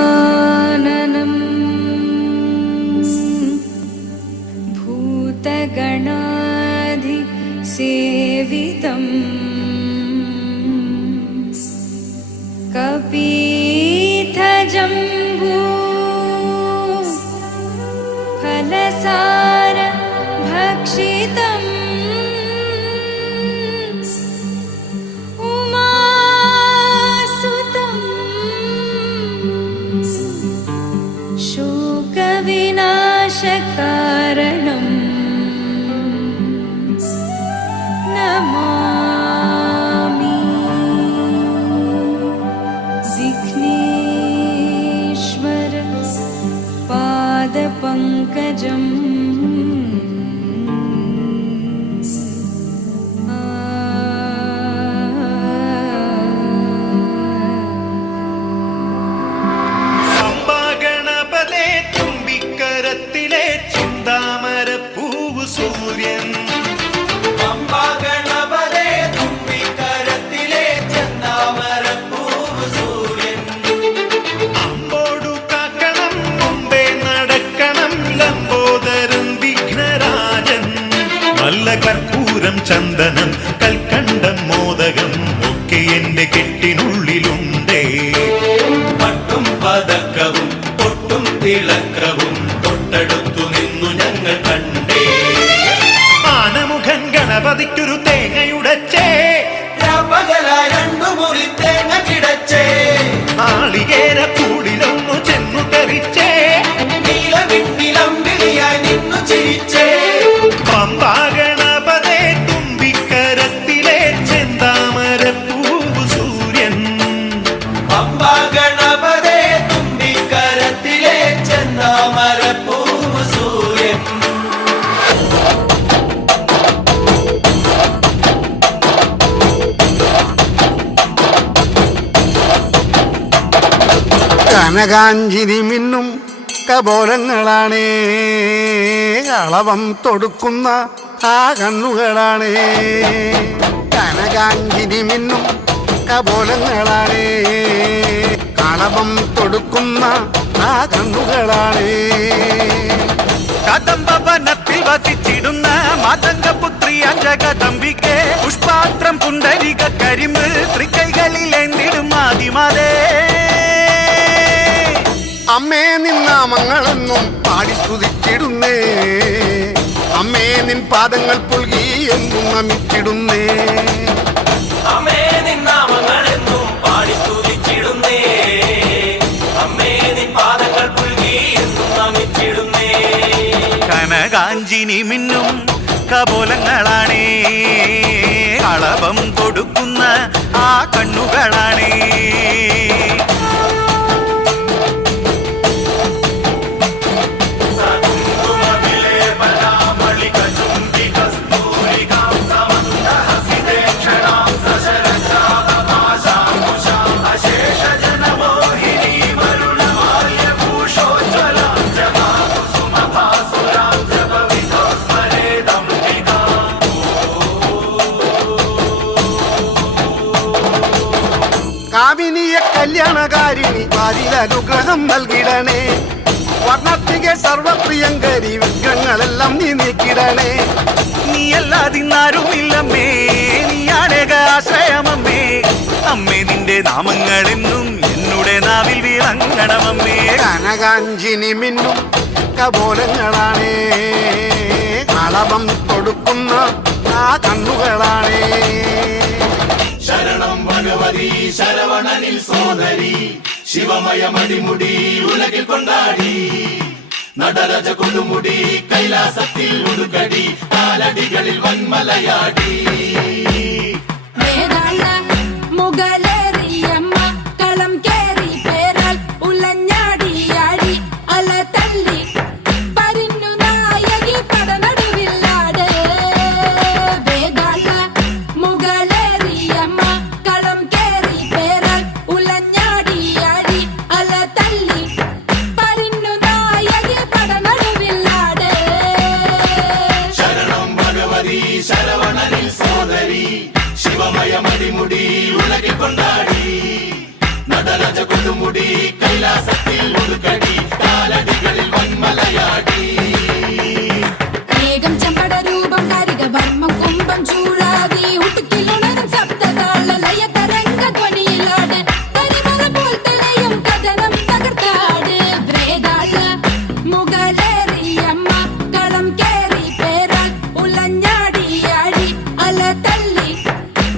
ഗജാനനം ഭൂതഗണാധിസേവിതം കപീതജംബൂ ഫലസാര ഭക്ഷിതം ശോകവിനാശകാരണം നമാമി വിഘ്നേശ്വര പാദപങ്കജം കർപ്പൂരം ചന്ദനം കൽക്കണ്ടം മോദകം ഒക്കെ എന്റെ കെട്ടിനുള്ളിലുണ്ടേ. പട്ടും പതക്കവും പൊട്ടും തിളക്കവും തൊട്ടടുത്തു നിന്നു ഞങ്ങൾ കണ്ടേ. ആനമുഖൻ ഗണപതിക്കൊരു തേങ്ങയുടച്ചേ, രണ്ടു മുറി തേങ്ങ കിടച്ചേ. ആളികേര കൂടിലൊന്നു ചെന്നു തെറിച്ചേ, നീലവിട്ടിലമ്പിളിയായി നിന്നു ചിരിച്ചേ. പമ്പാഗണപതേ തുമ്പിക്കരത്തിലെ ചെന്താമരപ്പൂവ് സൂര്യൻ. പമ്പാഗണപതേ തുമ്പിക്കരത്തിലെ ചെന്താമരപ്പൂവ് സൂര്യൻ. കനകാഞ്ചിരി മിന്നും കപോലങ്ങളാണേ, കളവം തൊടുക്കുന്ന ആ കണ്ണുകളാണേ. കനകാഞ്ചിരി മിന്നും കപോലങ്ങളാണേ, കളവം തൊടുക്കുന്ന ആ കണ്ണുകളാണേ. കദംബവനത്തിൽ വസിച്ചിടുന്ന മാതംഗപുത്രി അഞ്ജകദംബികെ, പുഷ്പാത്രം പുണ്ടരിക കരിമ്പ് തൃക്കൈകളിലേന്തിടും ആദിമാതേ. അമ്മേ നിന്നാമങ്ങളെന്നും പാടി സ്തുതിച്ചിടുന്നേ, അമ്മേ നിൻ പാദങ്ങൾ പുൽകി എന്നും നമിച്ചിടുന്നേ. അമ്മേ നിന്നാമങ്ങളെന്നും പാടി സ്തുതിച്ചിടുന്നേ, അമ്മേ നിൻ പാദങ്ങൾ പുൽകി എന്നും നമിച്ചിടുന്നേ. കനകാഞ്ചിനി മിന്നും കപോലങ്ങളാണേ, കളവം കൊടുക്കുന്ന ആ കണ്ണുകളാണേ. കാമിനിയ കല്യാണകാരിണി വാരിലനുഗ്രഹം നൽകിടണേ. വർണ്ണത്തികെ സർവപ്രിയങ്കരി വിഗ്രഹങ്ങളെല്ലാം നീ നീക്കിടണേ. നീയല്ലാതിന്നാരുമില്ലമ്മേ, നീയാണേക ആശ്രയമമ്മേ. അമ്മേ നിന്റെ നാമങ്ങളെന്നും എന്നുടെ നാവിൽ വിളങ്ങണമമ്മേ. കനകാഞ്ചിനി മിന്നും കപോലങ്ങളാണേ, കളവം തൊടുക്കുന്ന ആ കണ്ണുകളാണേ. ശരണം ഭഗവതി ശരവണനിൽ സോദരി, ശിവമയമടിമുടി ഉലകിൽ കൊണ്ടാടി. നടരജ കൊടുമുടി കൈലാസത്തിൽ ഉടുകടി, കാലടികളിൽ വന്മലയാടി. മുഗലേറിയമ്മ കളം കേറി പേരാൽ ഉലഞ്ഞാടിയാടി അല തല്ലി പരിന്നു നായകി പടനടുവില്ലാട്. വേദാള മുഗലേറിയമ്മ കളം കേറി പേരാൽ ഉലഞ്ഞാടിയാടി അല തല്ലി പരിന്നു നായകി പടനടുവില്ലാട്. ശരണം ഭഗവതി ശരവണനിൽ സോദരി, ശിവമയമടിമുടി ഉലകിൽ കൊണ്ടാടി നടരാജ കൊടുമുടി കൈലാസത്തിൽ ഉടുക്കടി കാലടികളിൽ വന്മലയാടി ഏകം ചമ്പട രൂപം കാരിക വർമ്മം കുംഭം ചൂടാതി ഉടുക്കിലുണരും സപ്തതാള ലയ തരംഗ ധ്വനിയിലാട് കരിമല പോൽ തെളിയും കഥനം തകർത്താട് വേദാള മുകളേറിയമ്മ കളം കേറി പേരാൽ ഉലഞ്ഞാടിയാടി അല തല്ലി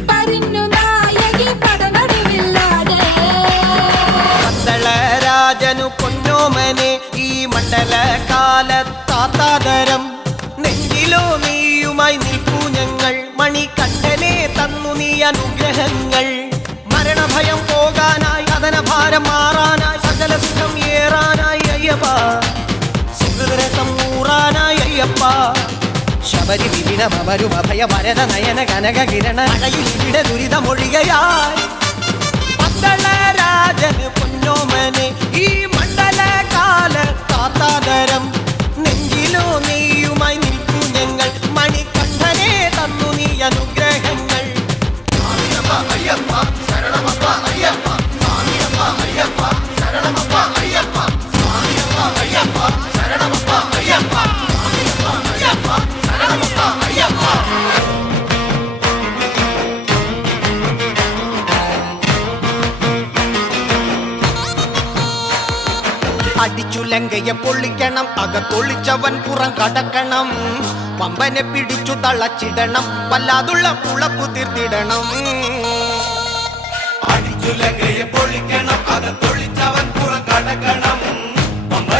പരിന്നു നായകി പടനടുവില്ലാട് രാജനു പൊന്നോമനെ ഈ മണ്ഡല കാലത്താതാതരം നെഞ്ചിലോ നീയുമായി നിൽപ്പൂ ഞങ്ങൾ മണികണ്ഠനെ തന്നു നീ അനുഗ്രഹങ്ങൾ മരണഭയം പോകാനായി കഥനഭാരം മാറാനായി സകല സുഖം ഏറാനായി അയ്യപ്പ സുഹൃതരസം മൂറാനായി അയ്യപ്പ ശബരി വിപിനമരുമഭയ വരദ നയന കനക കിരണ മഴയിൽ ഇവിടെ ദുരിതമൊഴികയായി രാജന് പൊന്നോമനെ ഈ മണ്ഡല കാല താതാതരം നെഞ്ചിലോ നീയുമായി നിൽക്കൂ ഞങ്ങൾ മണികണ്ഠനെ തന്നു നീ അനുഗ്രഹങ്ങൾ അടിച്ചു ലങ്കയെ പൊള്ളിക്കണം അകത്തൊളിച്ചവൻ പുറം കടക്കണം പമ്പനെ പിടിച്ചു തളച്ചിടണം വല്ലാതുള്ള പുളപ്പു തീർത്തിടണം അടിച്ചു ലങ്കയെ പൊളിക്കണം അകത്തൊളിച്ചവൻ പുറം കടക്കണം